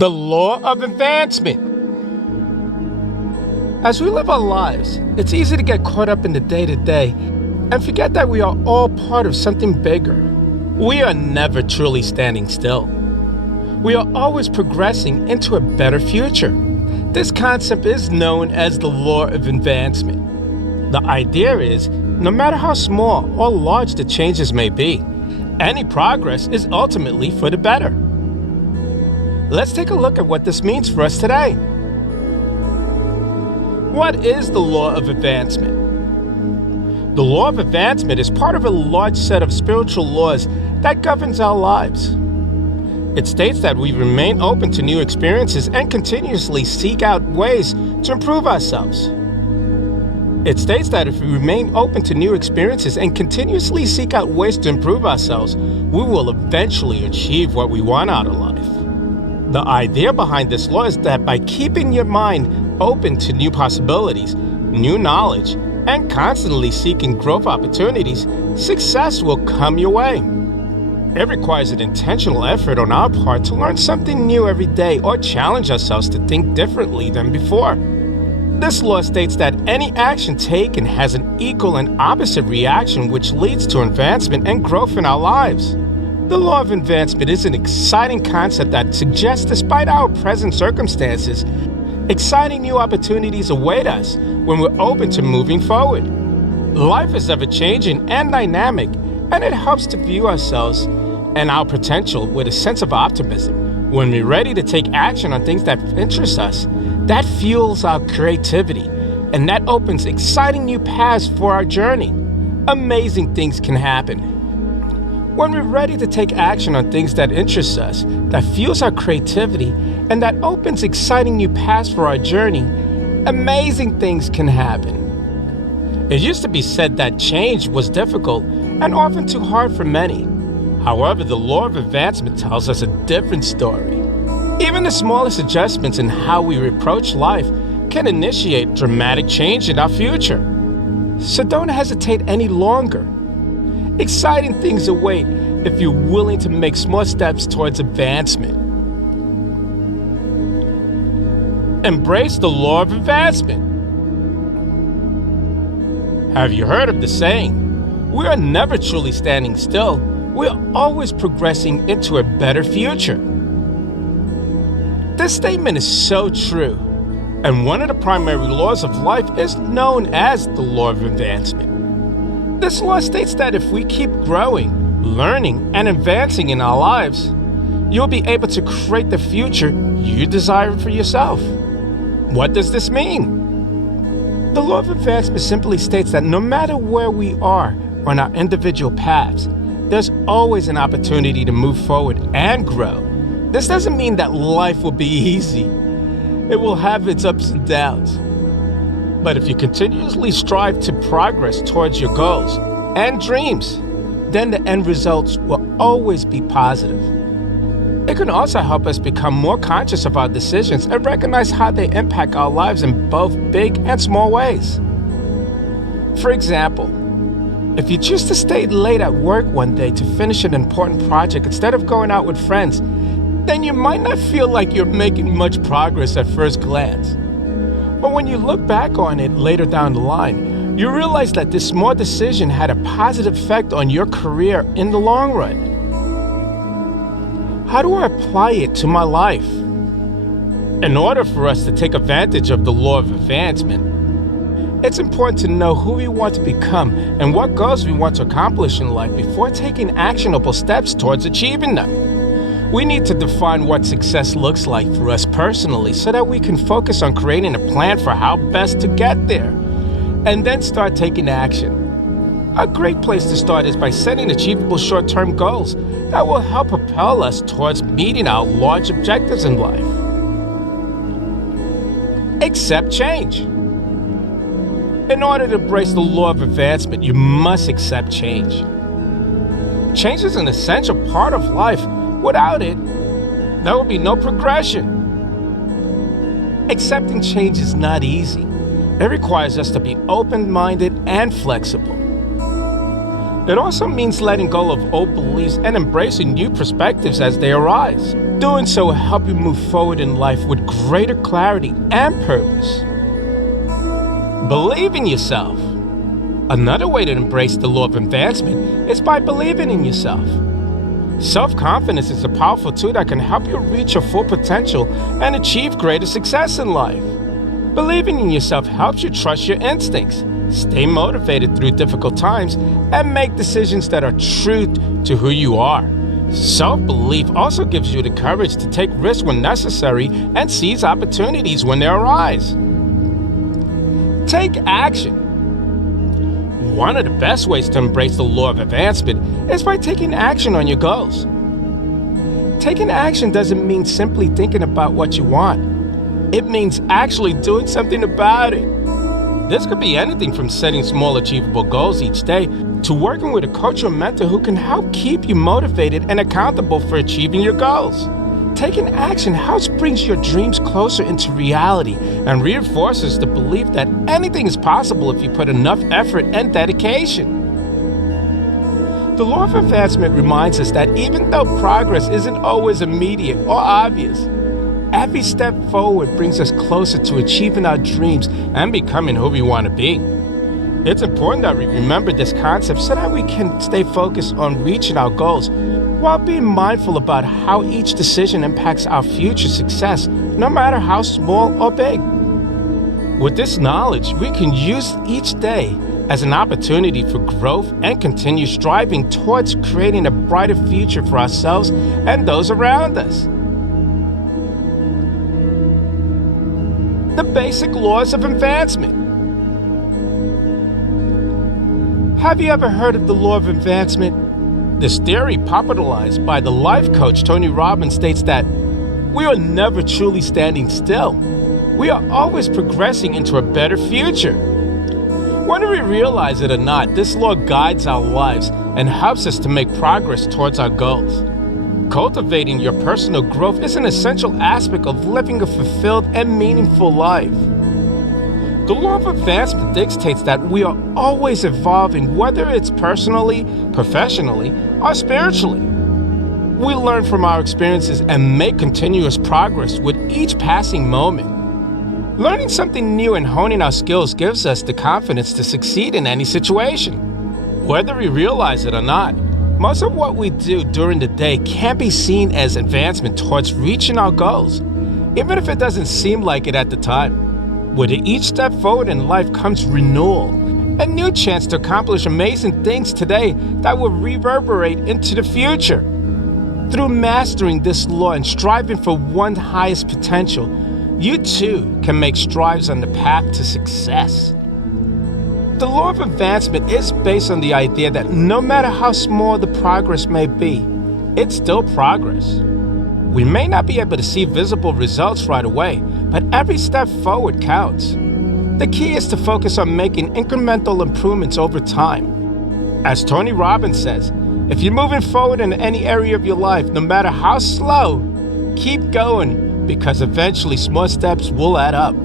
The law of advancement. As we live our lives, it's easy to get caught up in the day-to-day and forget that we are all part of something bigger. We are never truly standing still. We are always progressing into a better future. This concept is known as the law of advancement. The idea is, no matter how small or large the changes may be, any progress is ultimately for the better. Let's take a look at what this means for us today. What is the law of advancement? The law of advancement is part of a large set of spiritual laws that governs our lives. It states that we remain open to new experiences and continuously seek out ways to improve ourselves. It states that if we remain open to new experiences and continuously seek out ways to improve ourselves, we will eventually achieve what we want out of life. The idea behind this law is that by keeping your mind open to new possibilities, new knowledge, and constantly seeking growth opportunities, success will come your way. It requires an intentional effort on our part to learn something new every day or challenge ourselves to think differently than before. This law states that any action taken has an equal and opposite reaction, which leads to advancement and growth in our lives. The law of advancement is an exciting concept that suggests, despite our present circumstances, exciting new opportunities await us when we're open to moving forward. Life is ever-changing and dynamic, and it helps to view ourselves and our potential with a sense of optimism. When we're ready to take action on things that interest us, that fuels our creativity, and that opens exciting new paths for our journey. Amazing things can happen. When we're ready to take action on things that interest us, that fuels our creativity, and that opens exciting new paths for our journey, amazing things can happen. It used to be said that change was difficult and often too hard for many. However, the law of advancement tells us a different story. Even the smallest adjustments in how we approach life can initiate dramatic change in our future. So don't hesitate any longer. Exciting things await if you're willing to make small steps towards advancement. Embrace the law of advancement. Have you heard of the saying, "We are never truly standing still, we are always progressing into a better future"? This statement is so true, and one of the primary laws of life is known as the law of advancement. This law states that if we keep growing, learning, and advancing in our lives, you'll be able to create the future you desire for yourself. What does this mean? The law of advancement simply states that no matter where we are on our individual paths, there's always an opportunity to move forward and grow. This doesn't mean that life will be easy. It will have its ups and downs. But if you continuously strive to progress towards your goals and dreams, then the end results will always be positive. It can also help us become more conscious of our decisions and recognize how they impact our lives in both big and small ways. For example, if you choose to stay late at work one day to finish an important project instead of going out with friends, then you might not feel like you're making much progress at first glance. But when you look back on it later down the line, you realize that this small decision had a positive effect on your career in the long run. How do I apply it to my life? In order for us to take advantage of the law of advancement, it's important to know who we want to become and what goals we want to accomplish in life before taking actionable steps towards achieving them. We need to define what success looks like for us personally so that we can focus on creating a plan for how best to get there, and then start taking action. A great place to start is by setting achievable short-term goals that will help propel us towards meeting our large objectives in life. Accept change. In order to embrace the law of advancement, you must accept change. Change is an essential part of life. Without it, there will be no progression. Accepting change is not easy. It requires us to be open-minded and flexible. It also means letting go of old beliefs and embracing new perspectives as they arise. Doing so will help you move forward in life with greater clarity and purpose. Believe in yourself. Another way to embrace the law of advancement is by believing in yourself. Self-confidence is a powerful tool that can help you reach your full potential and achieve greater success in life. Believing in yourself helps you trust your instincts, stay motivated through difficult times, and make decisions that are true to who you are. Self-belief also gives you the courage to take risks when necessary and seize opportunities when they arise. Take action. One of the best ways to embrace the law of advancement is by taking action on your goals. Taking action doesn't mean simply thinking about what you want. It means actually doing something about it. This could be anything from setting small achievable goals each day to working with a coach or mentor who can help keep you motivated and accountable for achieving your goals. Taking action helps bring your dreams closer into reality and reinforces the belief that anything is possible if you put enough effort and dedication. The law of advancement reminds us that even though progress isn't always immediate or obvious, every step forward brings us closer to achieving our dreams and becoming who we want to be. It's important that we remember this concept so that we can stay focused on reaching our goals while being mindful about how each decision impacts our future success, no matter how small or big. With this knowledge, we can use each day as an opportunity for growth and continue striving towards creating a brighter future for ourselves and those around us. The basic laws of advancement. Have you ever heard of the law of advancement? This theory, popularized by the life coach Tony Robbins, states that we are never truly standing still. We are always progressing into a better future. Whether we realize it or not, this law guides our lives and helps us to make progress towards our goals. Cultivating your personal growth is an essential aspect of living a fulfilled and meaningful life. The law of advancement dictates that we are always evolving, whether it's personally, professionally, or spiritually. We learn from our experiences and make continuous progress with each passing moment. Learning something new and honing our skills gives us the confidence to succeed in any situation. Whether we realize it or not, most of what we do during the day can be seen as advancement towards reaching our goals, even if it doesn't seem like it at the time. With each step forward in life comes renewal, a new chance to accomplish amazing things today that will reverberate into the future. Through mastering this law and striving for one's highest potential, you too can make strides on the path to success. The law of advancement is based on the idea that no matter how small the progress may be, it's still progress. We may not be able to see visible results right away, but every step forward counts. The key is to focus on making incremental improvements over time. As Tony Robbins says, if you're moving forward in any area of your life, no matter how slow, keep going, because eventually small steps will add up.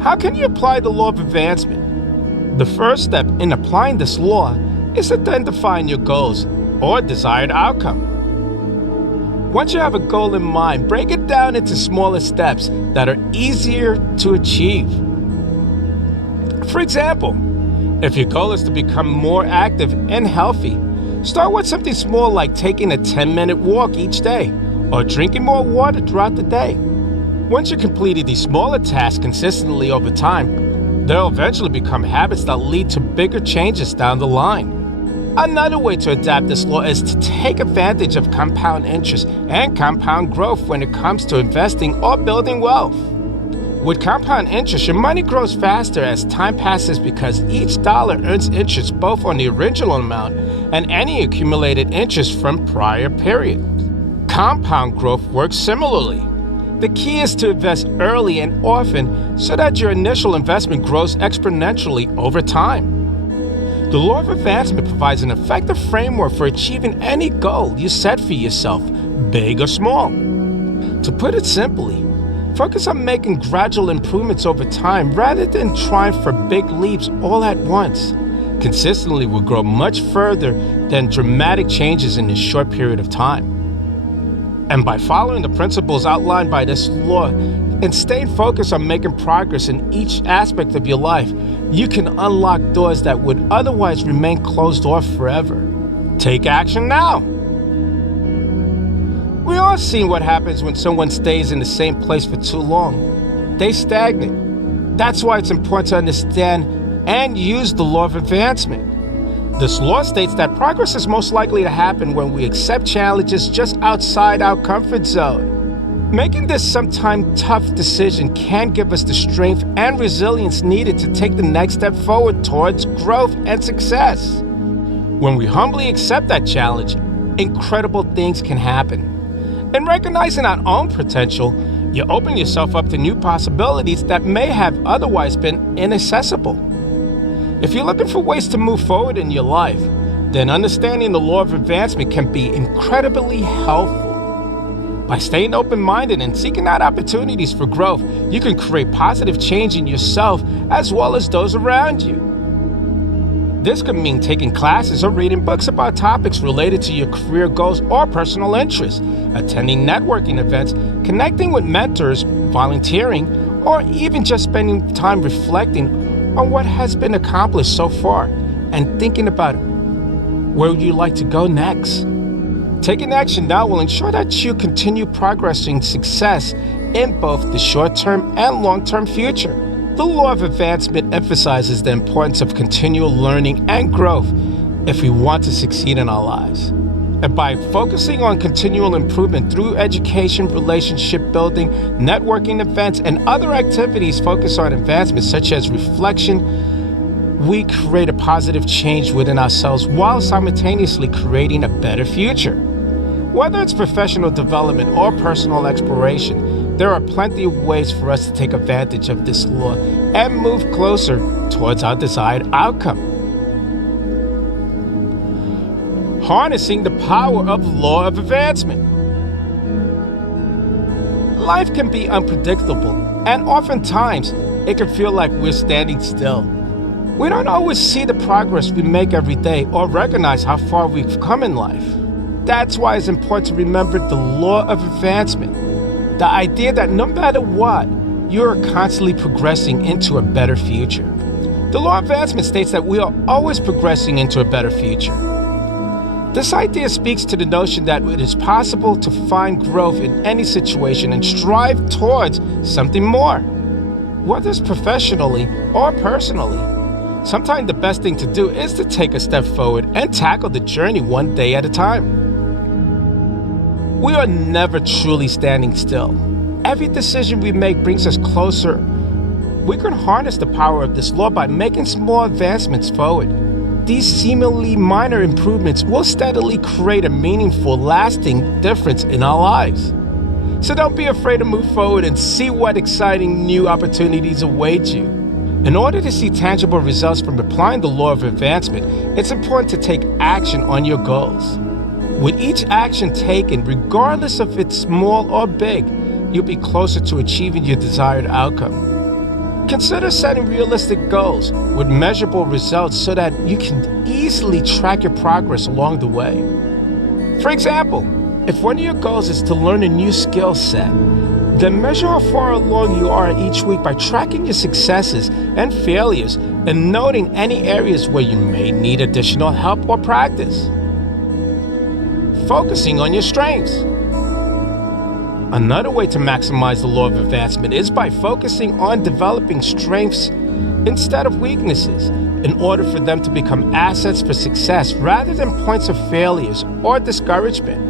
How can you apply the law of advancement? The first step in applying this law is identifying your goals or desired outcome. Once you have a goal in mind, break it down into smaller steps that are easier to achieve. For example, if your goal is to become more active and healthy, start with something small like taking a 10-minute walk each day or drinking more water throughout the day. Once you completed these smaller tasks consistently over time, they'll eventually become habits that lead to bigger changes down the line. Another way to adapt this law is to take advantage of compound interest and compound growth when it comes to investing or building wealth. With compound interest, your money grows faster as time passes because each dollar earns interest both on the original amount and any accumulated interest from prior periods. Compound growth works similarly. The key is to invest early and often so that your initial investment grows exponentially over time. The law of advancement provides an effective framework for achieving any goal you set for yourself, big or small. To put it simply, focus on making gradual improvements over time rather than trying for big leaps all at once. Consistently will grow much further than dramatic changes in a short period of time. And by following the principles outlined by this law and staying focused on making progress in each aspect of your life, you can unlock doors that would otherwise remain closed off forever. Take action now. We all see what happens when someone stays in the same place for too long. They stagnate. That's why it's important to understand and use the law of advancement. This law states that progress is most likely to happen when we accept challenges just outside our comfort zone. Making this sometimes tough decision can give us the strength and resilience needed to take the next step forward towards growth and success. When we humbly accept that challenge, incredible things can happen. In recognizing our own potential, you open yourself up to new possibilities that may have otherwise been inaccessible. If you're looking for ways to move forward in your life, then understanding the law of advancement can be incredibly helpful. By staying open-minded and seeking out opportunities for growth, you can create positive change in yourself as well as those around you. This could mean taking classes or reading books about topics related to your career goals or personal interests, attending networking events, connecting with mentors, volunteering, or even just spending time reflecting on what has been accomplished so far and thinking about where would you like to go next. Taking action now will ensure that you continue progressing success in both the short-term and long-term future. The law of advancement emphasizes the importance of continual learning and growth if we want to succeed in our lives. And by focusing on continual improvement through education, relationship building, networking events, and other activities focused on advancement such as reflection, we create a positive change within ourselves while simultaneously creating a better future. Whether it's professional development or personal exploration, there are plenty of ways for us to take advantage of this law and move closer towards our desired outcome. Harnessing the power of the law of advancement. Life can be unpredictable, and oftentimes it can feel like we're standing still. We don't always see the progress we make every day or recognize how far we've come in life. That's why it's important to remember the law of advancement, the idea that no matter what, you're constantly progressing into a better future. The law of advancement states that we are always progressing into a better future. This idea speaks to the notion that it is possible to find growth in any situation and strive towards something more, whether it's professionally or personally. Sometimes the best thing to do is to take a step forward and tackle the journey one day at a time. We are never truly standing still. Every decision we make brings us closer. We can harness the power of this law by making small advancements forward. These seemingly minor improvements will steadily create a meaningful, lasting difference in our lives. So don't be afraid to move forward and see what exciting new opportunities await you. In order to see tangible results from applying the law of advancement, it's important to take action on your goals. With each action taken, regardless if it's small or big, you'll be closer to achieving your desired outcome. Consider setting realistic goals with measurable results so that you can easily track your progress along the way. For example, if one of your goals is to learn a new skill set, then measure how far along you are each week by tracking your successes and failures and noting any areas where you may need additional help or practice. Focusing on your strengths. Another way to maximize the law of advancement is by focusing on developing strengths instead of weaknesses in order for them to become assets for success rather than points of failures or discouragement.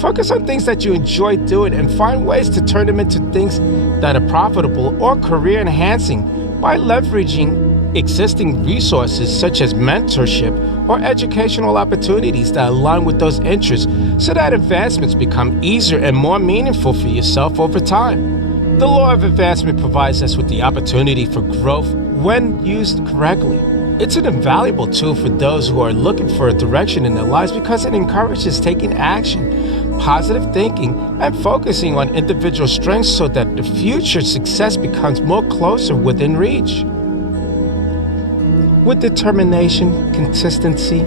Focus on things that you enjoy doing and find ways to turn them into things that are profitable or career enhancing by leveraging existing resources such as mentorship or educational opportunities that align with those interests so that advancements become easier and more meaningful for yourself over time. The law of advancement provides us with the opportunity for growth when used correctly. It's an invaluable tool for those who are looking for a direction in their lives because it encourages taking action, positive thinking, and focusing on individual strengths so that the future success becomes more closer within reach. With determination, consistency,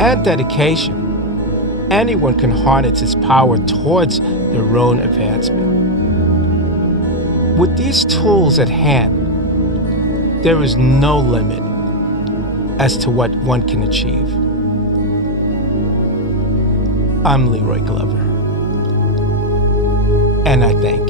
and dedication, anyone can harness its power towards their own advancement. With these tools at hand, there is no limit as to what one can achieve. I'm Leroy Glover, and I thank you.